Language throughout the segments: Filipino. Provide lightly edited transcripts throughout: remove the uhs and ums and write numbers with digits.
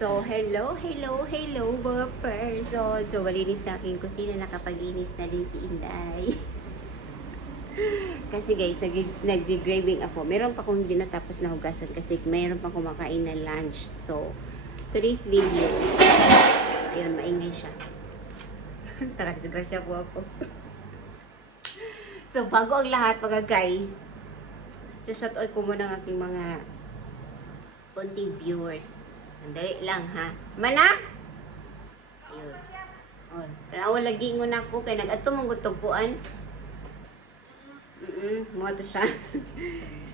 So, hello mga person. So, malinis na aking kusina. Nakapag-inis na din si Inday. Kasi guys, nag-degraving ako. Meron pa akong hindi natapos na hugasan kasi meron pa kumakain na lunch. So, today's video, ayun, maingay siya. Taga-disgrasya po ako. So, bago ang lahat mga guys, shoutout ko muna ng aking mga konting viewers. Andali lang ha. Mana? Ayun. Oh, tanawa lagi ngun ako kay nag-adto mong gutugkuan. Mo to siya.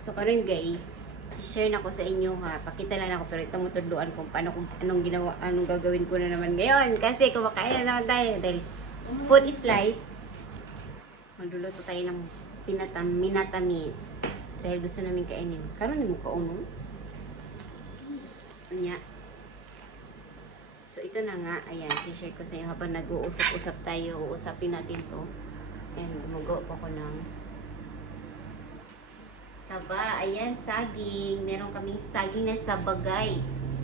So karon guys, i-share na ko sa inyo ha. Pakita lang ako pero ito mo tudloan kung paano kung anong ginawa, anong gagawin ko na naman ngayon kasi kumakain na naman tayo dahil food is life. Magluluto tayo ng minatamis dahil gusto namin kainin. Karon ni mo kaunon. Nya. So, ito na nga. Ayan, i-share ko sa inyo habang nag-uusap-usap tayo. Uusapin natin to. Ayan, gumagawa po ako ng saba. Ayan, saging. Meron kaming saging na saba, guys.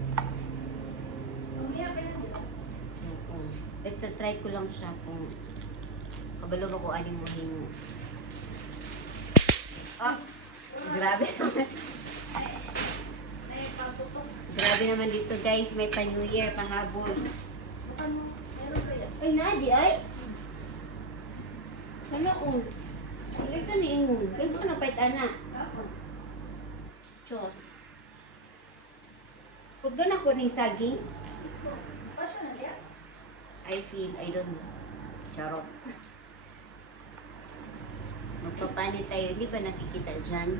So, ito, try ko lang siya kung kabalo ba ko aling mo hingo. Oh, grabe. Grabe naman dito guys, may pa-New Year, panghabol. Ay, nadi ay. Sana ko. Ulit ka ni Ingon. Pero saan napait anak? Diyos. Huwag doon ako ng saging. I don't know. Charot. Magpapanit tayo. Hindi ba nakikita dyan?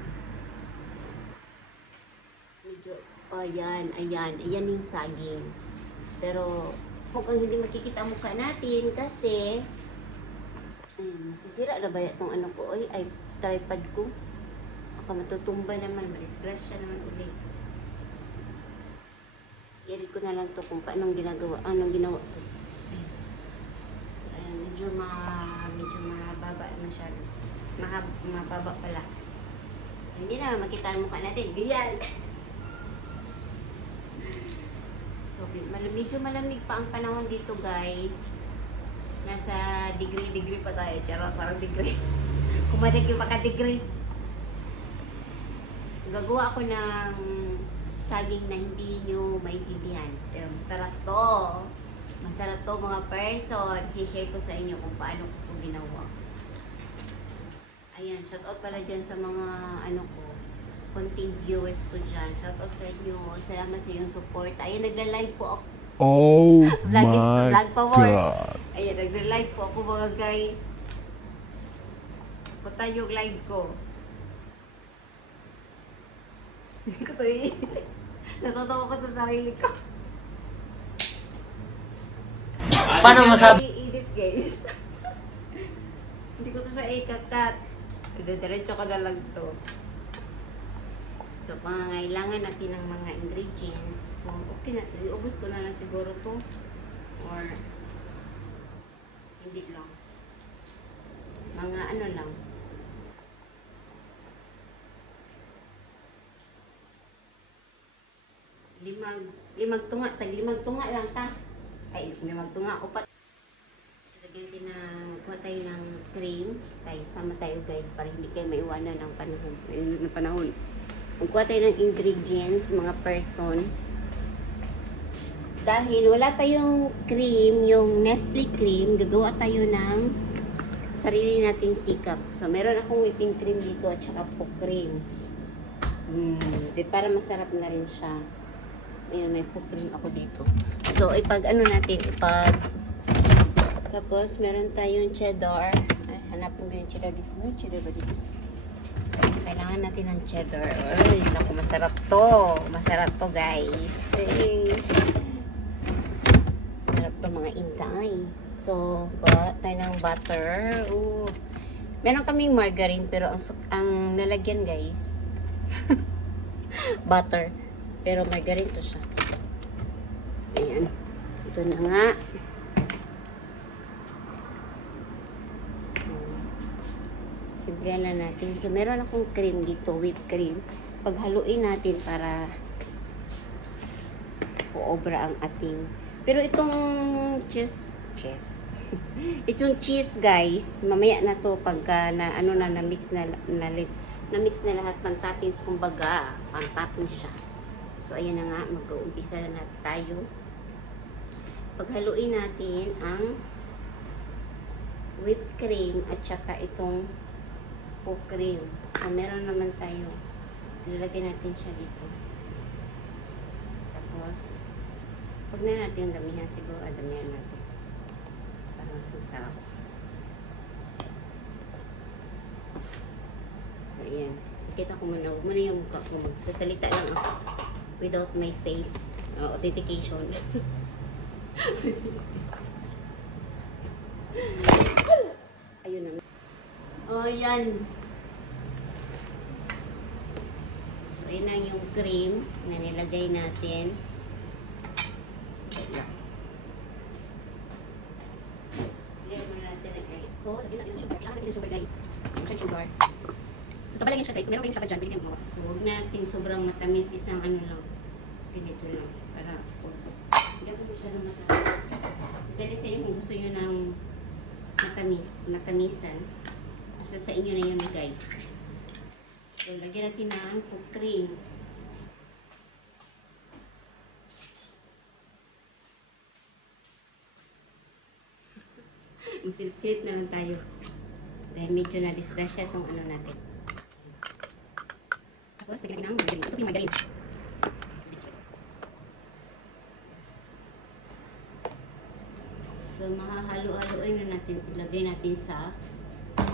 Medyo, ayan yung saging. Pero, mukhang hindi makikita ang mukha natin kasi, nasisira na ba itong ano ko? Ay, tripod ko. Baka matutumba naman, madisgrasya naman ulit. I-edit ko na lang to kung paanong ginagawa, anong ginawa ko. So, ayan, medyo mababa masyado. Mababa pala. So, hindi na makita ang mukha natin. Ganyan! So, medyo malamig pa ang panahon dito, guys. Nasa degree pa tayo. Charot, parang degree. Kumadik yung maka-degree. Gagawa ako ng saging na hindi nyo maintindihan. Pero masarap to. Masarap to, mga person. I-share ko sa inyo kung paano ko ginawa. Ayan, shoutout pala dyan sa mga ano ko. Konting viewers ko dyan. Shoutout sa inyo. Salamat sa iyong support. Ayan, nagla-live po ako. Oh vlog pa more. God. Ayan, nagla-live po ako mga guys. Punta yung live ko. Hindi ko to natatawa ko sa sarili ko. Paano masabi? I-edit guys. Hindi ko to siya ikakat. Diretso ko na lang to. So, pangangailangan natin ng mga ingredients. So, okay na. Iubos ko na lang siguro to. Or, hindi lang. Mga ano lang. Limag tunga lang ta. Ay, limag tunga. Upat. Lagyan din kuha tayo ng cream. Sama tayo guys para hindi kayo maiwanan ng panahon. Magkuha tayo ng ingredients, mga person. Dahil wala tayong cream, yung Nestle cream, gagawa tayo ng sarili nating sikap. So, meron akong whipping cream dito at saka po cream. Para masarap na rin siya. Ayun, may po cream ako dito. So, tapos, meron tayong cheddar. Ay, hanapin ko yung cheddar dito. May cheddar ba dito? Kailangan natin ng cheddar. Ay, naku, masarap to. Masarap to, guys. Ay. Masarap to, mga intay. So, gawa tayo ng butter. Ooh. Meron kaming margarine, pero ang lalagyan, guys, butter. Pero margarine to siya. Ayan. Ito na nga. Simplihan lang natin. So, meron akong cream dito, whipped cream. Paghaluin natin para obra ang ating. Pero itong cheese. Itong cheese guys, mamaya na to pagka na ano na na-mix na lahat pang toppings, kumbaga, pang toppings siya. So ayan na nga, mag-uumpisa na tayo. Paghaluin natin ang whipped cream at saka itong cook cream. So meron naman tayo. Ilalagay natin siya dito. Tapos pag na natin damihan, siguro damihan natin. Para mas masarap. So ayan. Kita ko muna. Huwag muna yung mukha ko. Magsasalita lang ako. Without my face. Authentication. Ayun na. Oh, yan. So, yun na yung cream na nilagay natin. Ilagay muna natin ang egg. So, lagyan natin yung sugar. Kailangan natin yung sugar, guys. Yung sugar. So, sabalagin siya, guys. Meron kayong saka dyan. Bilhin mo. So, huwag natin sobrang matamis. Isang ano lang. Ganito lang. Para, hindi ako masyadong matamis. Pwede sa inyo kung gusto nyo ng matamisan. Basta sa inyo na yun, guys. So, lagyan natin ng cook cream. Magsilip-silip na lang tayo. Dahil medyo na-disgrasya itong ano natin. Tapos, lagyan natin ng margarine. Ito yung margarine. So, mahahalo-haloin na natin. Ilagay natin sa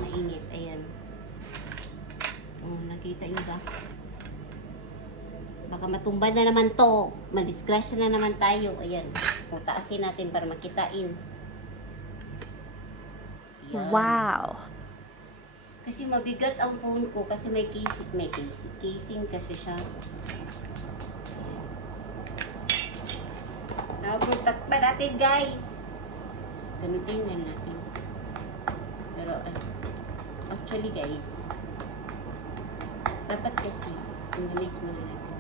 mainit. Ayan. Oh, nakita nyo ba? Baka matumba na naman to. Madisgrasya na naman tayo. Ayan. Kung taasin natin para makitain. Ayan. Wow! Kasi mabigat ang phone ko kasi may casing kasi siya. Tapos takpan natin, guys. Gamitin na natin. Pero actually, guys, dapat kasi i-mix mo na natin.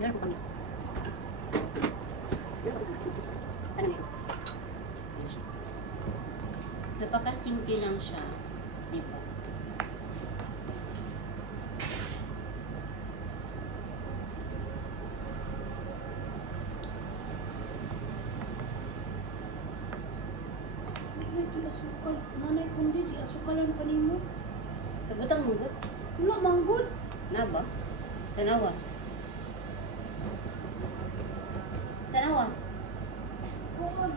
Meron ko pang-mix. Sana meron. Napaka-simple lang siya. Diba? Nanay kundi si asukalan pa nimo. Tabutang munggot. Wala manggod. Na ba? Tanawa. Tanawa. Kuan.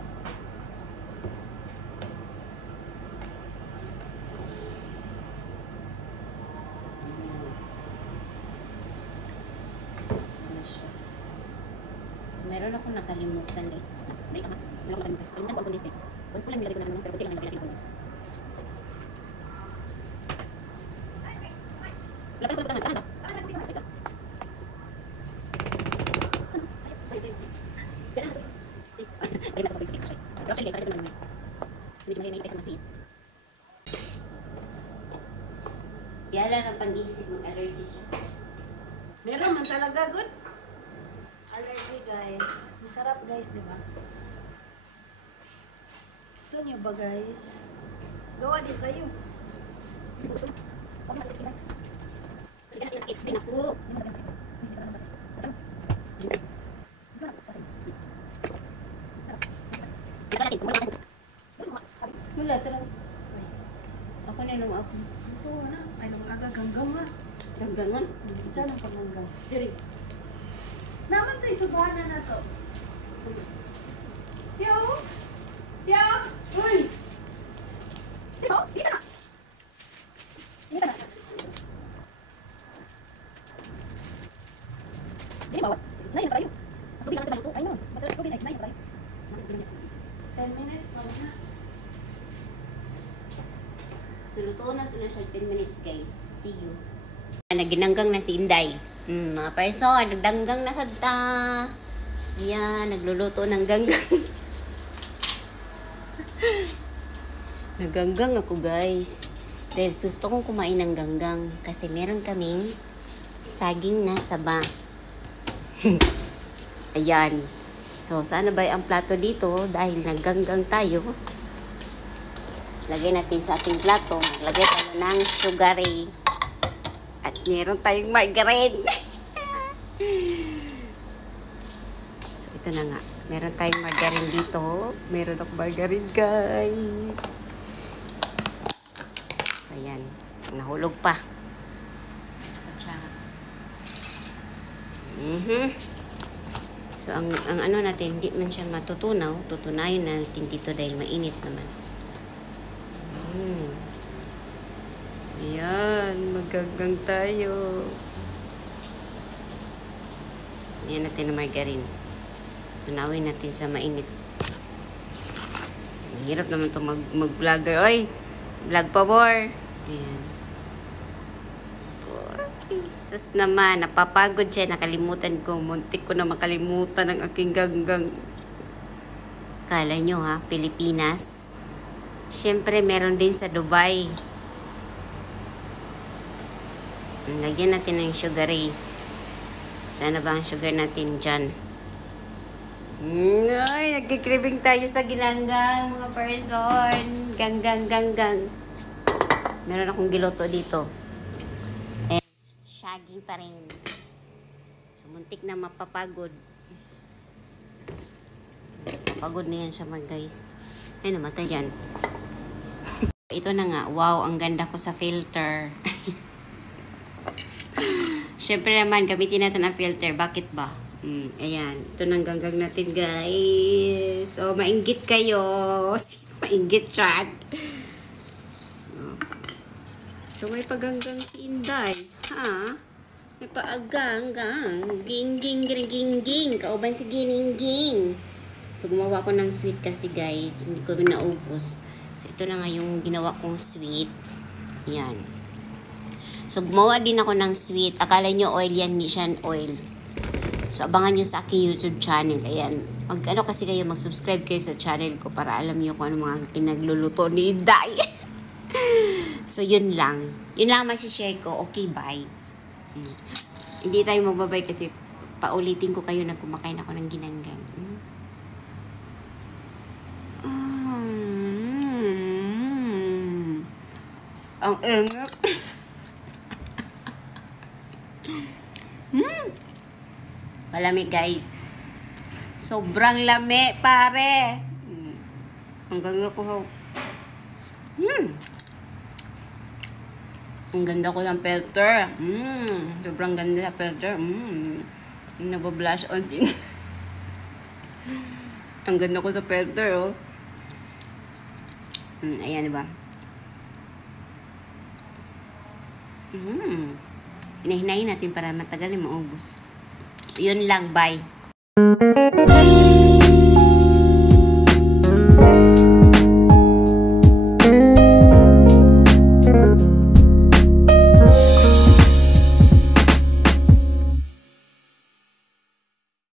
Ano siya? So, meron akong nakalimutan, guys. May ka, meron akong nakalimutan. Kalimutan ko ang condensed, guys. Once ko lang nilagay ko na ano, pero buti lang nilagay natin condensed. Laban ko tahan ba? Yala ng pandisip, mag-allergy siya. Meron man talaga good. Allergy guys. Masarap guys, di ba? Gusto niyo ba guys? Gawa din kayo. Ako. Wala, tara. Ako na nung ako. Ito na. Ay, nung aga ganggang nga. Ganggangan. Sika ng paganggang. Diri. Naman to isubahan na to. Yo! Yo! Uy! Yo! Dito na! Dito na! Dito bawas. Nahin na tayo. Ako bigyan natin ba ito? Ay no. Ako bigyan nahin na tayo. 10 minutes pa na. So, lutuon natin na siya 10 minutes, guys. See you. Naginanggang na si Inday. Mga person, nagdanggang na sa ta. Ayan, nagluluto ng ganggang. Naganggang ako, guys. Dahil gusto kong kumain ng ganggang kasi meron kaming saging na saba. Ayan. So, sana ba ang plato dito dahil nagganggang tayo. Lagay natin sa ating plato. Lagay tayo ng sugary. At meron tayong margarine. So, ito na nga. Meron tayong margarine dito. Meron ako margarine, guys. So, ayan. Nahulog pa. So, ang ano natin, hindi man siya matutunaw. Tutunayin natin dito dahil mainit naman. Ayan, magaggang tayo. Ayan natin ang margarine. Tunawin natin sa mainit. Mahirap naman ito mag-vlogger. Oy, vlog pa more. Ayan. Jesus naman, napapagod siya. Nakalimutan ko. Muntik ko na makalimutan ang aking ganggang. Kala nyo ha, Pilipinas. Siyempre, meron din sa Dubai. Lagyan natin ng sugary. Sana ba ang sugar natin dyan? Ay, nagkikribing tayo sa ginanggang, mga person. Ganggang. Meron akong giloto dito. Eh, saging pa rin. Sumuntik na mapapagod. Mapagod na yan siya mga guys. Ay, namatay dyan. Ito na nga. Wow, ang ganda ko sa filter. Siyempre naman, gamitin natin ang filter. Bakit ba? Ayan. Ito nang ganggang natin, guys. So, mainggit kayo. Sino mainggit chat? So, may paganggang si Inday. Ha? May paaganggang. Ging. Kauban si Gininging. So, gumawa ko ng sweet kasi, guys. Hindi ko naubos. So, ito na nga yung ginawa kong sweet. Yan. So, gumawa din ako ng sweet. Akala nyo oil yan, hindi siya oil. So, abangan nyo sa aking YouTube channel. Ayan. Ano kasi kayo, mag-subscribe kayo sa channel ko para alam nyo kung ano mga pinagluluto ni Inday. So, yun lang. Yun lang masishare ko. Okay, bye. Hindi tayo magbabay kasi paulitin ko kayo na kumakain ako ng ginanggang. Ang engap. Malamig guys. Sobrang lami pare. Hanggang ako. Ang ganda ko ng filter. Sobrang ganda sa filter. Nabablush on din. Ang ganda ko sa filter oh. Ayan diba? Hinahinayin natin para matagal na maubos. Yun lang, bye.